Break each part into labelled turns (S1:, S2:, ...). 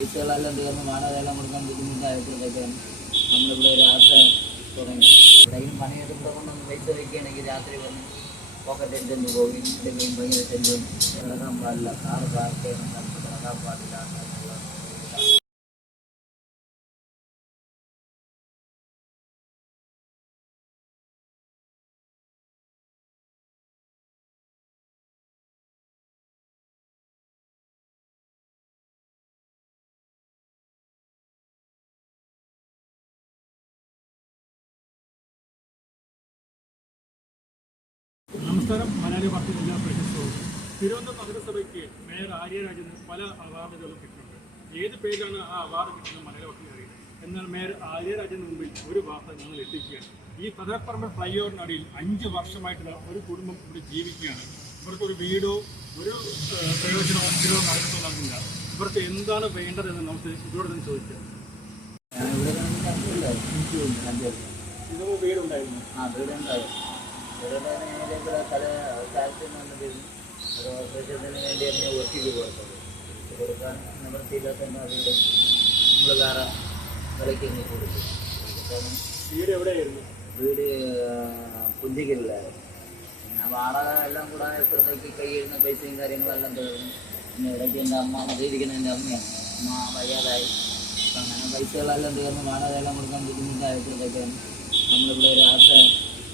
S1: പൈസകളെല്ലാം തീർന്ന് മാനവരെല്ലാം കൊടുക്കാൻ ബുദ്ധിമുട്ടായപ്പോഴത്തേക്കാണ് നമ്മളിവിടെ ഒരു ആശ തുടങ്ങി എവിടെയെങ്കിലും പണിയൊക്കെ ഇവിടെ കൊണ്ടൊന്ന് പൈസ വയ്ക്കുകയാണെങ്കിൽ രാത്രി വന്ന് പോക്കറ്റ് എടുത്തുകൊണ്ട് പോകും? ഭയങ്കര ശല്യം. കിടക്കാൻ പാടില്ല. കാറ് പാർക്ക് നമുക്ക് കിടക്കാൻ പാടില്ല.
S2: നമസ്കാരം. മലയാളി വാർത്ത ജില്ലാ പ്രശസ്തവും തിരുവനന്തപുരം നഗരസഭയ്ക്ക് മേയർ ആര്യരാജന് പല അവാർഡുകളും കിട്ടുന്നുണ്ട് ഏത് പേരിലാണ് ആ അവാർഡ് കിട്ടുന്നത് മലയാളി വാർത്തയിൽ അറിയില്ല. എന്നാൽ മേയർ ആര്യരാജന് മുമ്പിൽ ഒരു വാർത്ത ഞങ്ങൾ എത്തിക്കുകയാണ്. ഈ പതരപ്പറമ്പ് ഫ്ലൈ ഓവറിനടിയിൽ അഞ്ച് വർഷമായിട്ടുള്ള ഒരു കുടുംബം ഇവിടെ ജീവിക്കുകയാണ്. ഇവർക്ക് ഒരു വീടോ ഒരു പ്രയോജനമോ പ്രയോജനമോ ഇതിലോ നൽകില്ല ഇവർക്ക് എന്താണ് വേണ്ടതെന്ന് നമുക്ക് ഇതോടെ തന്നെ ചോദിക്കാം. ഇതിന് വീടുണ്ടായിരുന്നു.
S1: ആ വീടുണ്ടായിരുന്ന. ഇവിടെ പല സ്ഥലത്ത് വന്നത് ഓപ്പറേഷത്തിന് വേണ്ടി എന്നെ ഒറ്റയ്ക്ക് കൊടുത്തത് കൊടുക്കാൻ നിവൃത്തിയില്ലാത്തതിന്റെ വീട് നമ്മൾ വേറെ വിലയ്ക്ക് അങ്ങ് കൊടുത്തു കാരണം
S2: വീട് എവിടെയായിരുന്നു
S1: വീട് പുഞ്ചിക്കലിലായിരുന്നു പിന്നെ വാടക എല്ലാം കൂടെ ആയപ്പോഴത്തേക്ക് കയ്യിരുന്ന പൈസയും കാര്യങ്ങളെല്ലാം തീർന്നു. പിന്നെ ഇടയ്ക്ക് എന്റെ അമ്മ മതിയിരിക്കുന്ന എന്റെ അമ്മയാണ്. അമ്മ വയ്യാതായി. അപ്പം അങ്ങനെ പൈസകളെല്ലാം തീർന്ന് വാടകയെല്ലാം കൊടുക്കാൻ ബുദ്ധിമുട്ടായപ്പോഴത്തേക്കാണ് നമ്മളിവിടെ ഒരു ആശ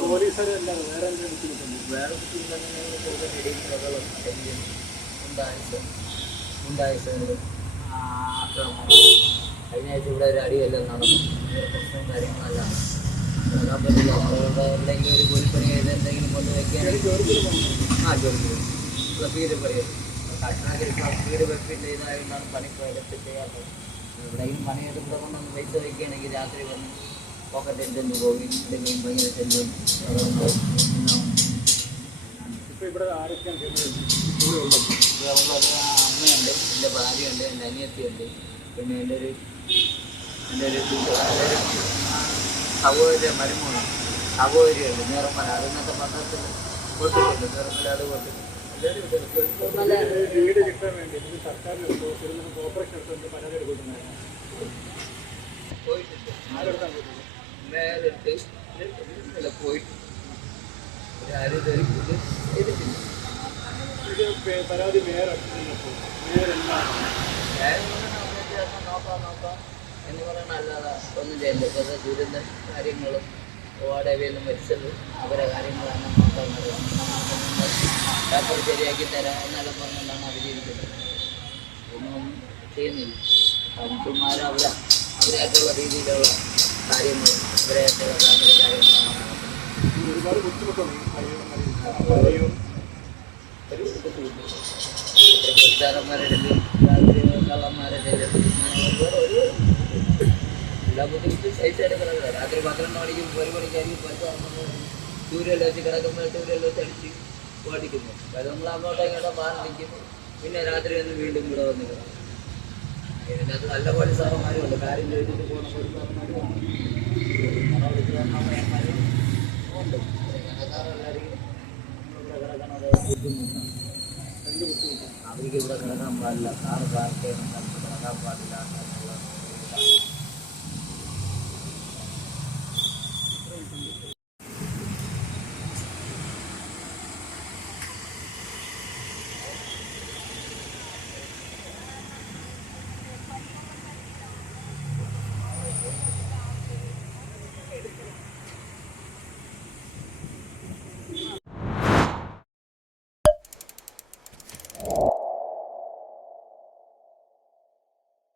S2: പോലീസുകാരല്ല വേറെ
S1: വേറെ ഇവിടെ ഒരു അടിയെല്ലാം നടന്നു പ്രശ്നവും കാര്യങ്ങളെല്ലാം ഒരു കൂലിപ്പണി ചെയ്ത്. എന്തെങ്കിലും കൊണ്ട് ആ ജോലിക്ക് പോകും. ഇവിടെ വീട് വെപ്പിട്ട് ഇതായതുകൊണ്ടാണ് പണി എടുത്ത് ചെയ്യാത്തത് എവിടെയെങ്കിലും പണി ഇവിടെ കൊണ്ടൊന്ന് പൈസ വയ്ക്കുകയാണെങ്കിൽ രാത്രി വന്ന് പോക്കറ്റിൽ ചെന്ന് പോകും ഇല്ലെങ്കിൽ ഭയങ്കര
S2: ചെല്ലും ഇവിടെ ആരൊക്കെയാണ്
S1: ഇവിടെ ഉള്ളത് അമ്മയുണ്ട് എന്റെ ഭാര്യയുണ്ട് എന്റെ അനിയത്തിയുണ്ട്. പിന്നെ എന്റെ ഒരു എന്റെ ഒരു സഹോദരി മരുമോണ് സഹോദരിയുണ്ട്. നിറമല അത് ഇന്നത്തെ പത്രത്തിൽ കൊടുത്തിട്ടുണ്ട്. നിറമല അത് കൊടുത്തിട്ടുണ്ട്. നല്ല
S2: വീട് കിട്ടാൻ വേണ്ടി
S1: പോയിട്ട് ഒന്നും ഇപ്പോഴത്തെ ദുരന്ത കാര്യങ്ങളും വാടകയിലും മരിച്ചത് അവരെ കാര്യങ്ങളാണ് നോക്കാൻ ശരിയാക്കി തരാം എന്നൊക്കെ പറഞ്ഞുകൊണ്ടാണ് അവരിയിരിക്കുന്നത് ഒന്നും ചെയ്യുന്നില്ല. മനുഷ്യന്മാർ അവരെ അവരായിട്ടുള്ള രീതിയിലുള്ള കാര്യങ്ങൾ അവരായിട്ടുള്ള കാര്യ- കാര്യങ്ങളാണ്
S2: ഒരുപാട് ബുദ്ധിമുട്ടുണ്ട്
S1: കള്ളന്മാരുടെ എല്ലാ ബുദ്ധിമുട്ടും സഹിച്ചെടുക്കുന്നത് രാത്രി പന്ത്രണ്ട് മണിക്ക് ഒരു മണിക്കായിരിക്കും പുറത്ത് ദൂരെല്ലാം വെച്ച് കിടക്കുമ്പോൾ ദൂരെല്ലാം വെച്ച് അടിച്ച് ഓടിക്കുന്നു അത് നമ്മൾ അങ്ങോട്ടോ ഇങ്ങോട്ടോ മാറി നിൽക്കുന്നു പിന്നെ രാത്രി വന്ന് വീണ്ടും ഇവിടെ വന്ന് കിടക്കും നല്ല പോലെ ഉണ്ട്. കാര്യം ചോദിച്ചിട്ട് പോകുന്ന
S2: ബുദ്ധിമുട്ട്
S1: അവർക്ക് ഇവിടെ കിടക്കാൻ പാടില്ല. കാറ് പാർക്ക് കിടക്കാൻ പാടില്ല.